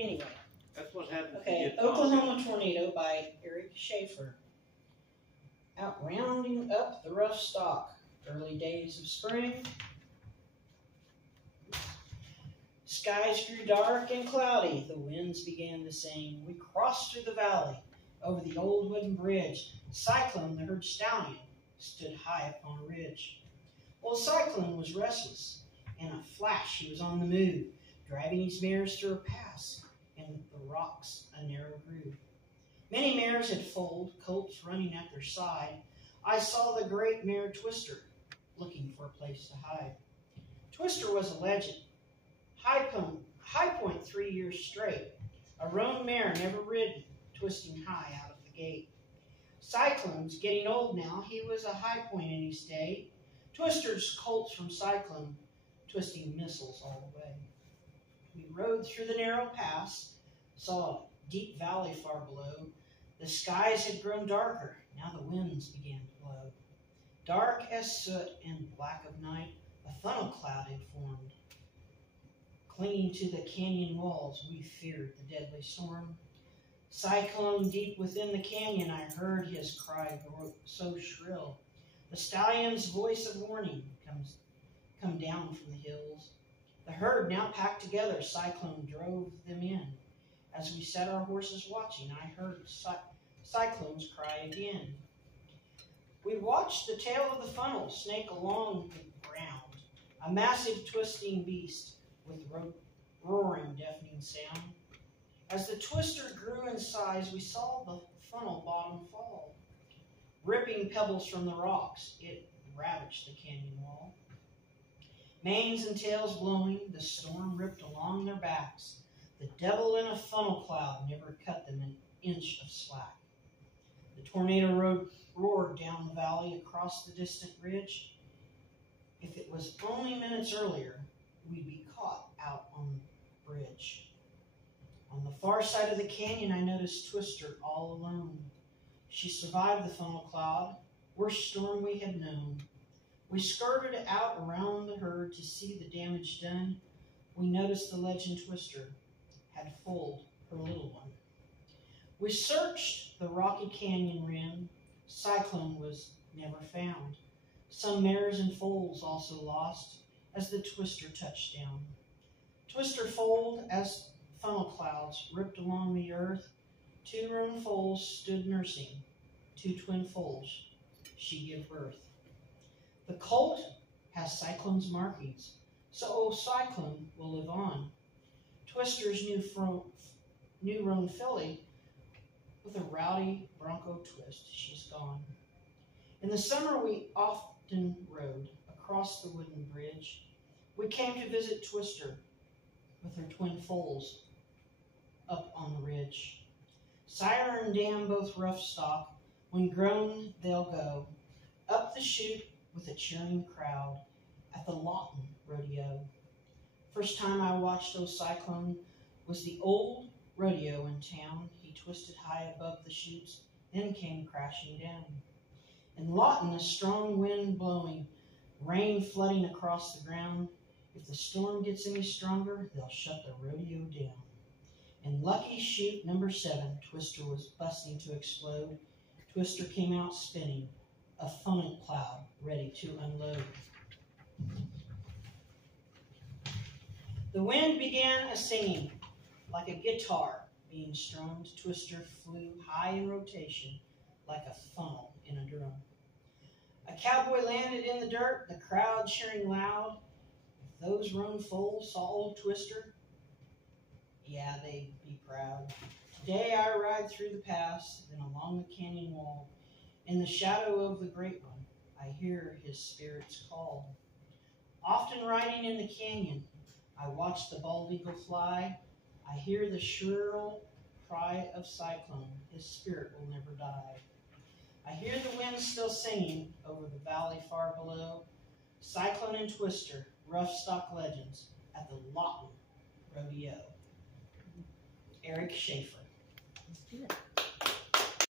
Anyway. That's what happens. Okay, Oklahoma Tornado by Eric Shaffer. Out rounding up the rough stock, early days of spring. Skies grew dark and cloudy, the winds began to sing. We crossed through the valley, over the old wooden bridge. Cyclone, the herd stallion, stood high upon a ridge. Old Cyclone was restless. In a flash he was on the move, driving his mares through a pass, and the rocks a narrow groove. Many mares had foaled, colts running at their side. I saw the great mare Twister, looking for a place to hide. Twister was a legend. High point 3 years straight. A roan mare never ridden, twisting high out of the gate. Cyclone's getting old now, he was a high point in his day. Twister's colts from Cyclone, twisting missiles all the way. We rode through the narrow pass, saw a deep valley far below. The skies had grown darker, now the winds began to blow. Dark as soot and black of night, a funnel cloud had formed. Clinging to the canyon walls, we feared the deadly storm. Cyclone deep within the canyon, I heard his cry so shrill. The stallion's voice of warning come down from the hills. The herd now packed together, Cyclone drove them in. As we sat our horses watching, I heard Cyclone's cry again. We watched the tail of the funnel snake along the ground, a massive twisting beast with roaring, deafening sound. As the twister grew in size, we saw the funnel bottom fall. Ripping pebbles from the rocks, it ravaged the canyon wall. Manes and tails blowing, the storm ripped along their backs. The devil in a funnel cloud never cut them an inch of slack. The tornado roared down the valley across the distant ridge. If it was only minutes earlier, we'd be caught out on the bridge. On the far side of the canyon, I noticed Twister all alone. She survived the funnel cloud, worst storm we had known. We skirted out around the herd to see the damage done. We noticed the legend Twister had foaled her little one. We searched the rocky canyon rim. Cyclone was never found. Some mares and foals also lost as the Twister touched down. Twister foaled as funnel clouds ripped along the earth. 2 roan foals stood nursing, 2 twin foals she gave birth. The colt has Cyclone's markings, so old Cyclone will live on. Twister's new roan filly with a rowdy bronco twist, she's gone. In the summer we often rode across the wooden bridge. We came to visit Twister with her twin foals up on the ridge. Sire and dam both rough stock, when grown they'll go up the chute with a cheering crowd at the Lawton Rodeo. First time I watched old Cyclone was the old rodeo in town. He twisted high above the chutes, then came crashing down. In Lawton, a strong wind blowing, rain flooding across the ground. If the storm gets any stronger, they'll shut the rodeo down. In lucky chute number 7, Twister was busting to explode. Twister came out spinning, a funnel cloud ready to unload. The wind began a singing, like a guitar being strummed. Twister flew high in rotation, like a funnel in a drum. A cowboy landed in the dirt, the crowd cheering loud. If those roan foals saw old Twister, yeah, they'd be proud. Today I ride through the pass, then along the canyon wall. In the shadow of the great one, I hear his spirits call. Often riding in the canyon, I watch the bald eagle fly. I hear the shrill cry of Cyclone, his spirit will never die. I hear the wind still singing over the valley far below. Cyclone and Twister, rough stock legends at the Lawton Rodeo. Eric Shaffer. Let's do it.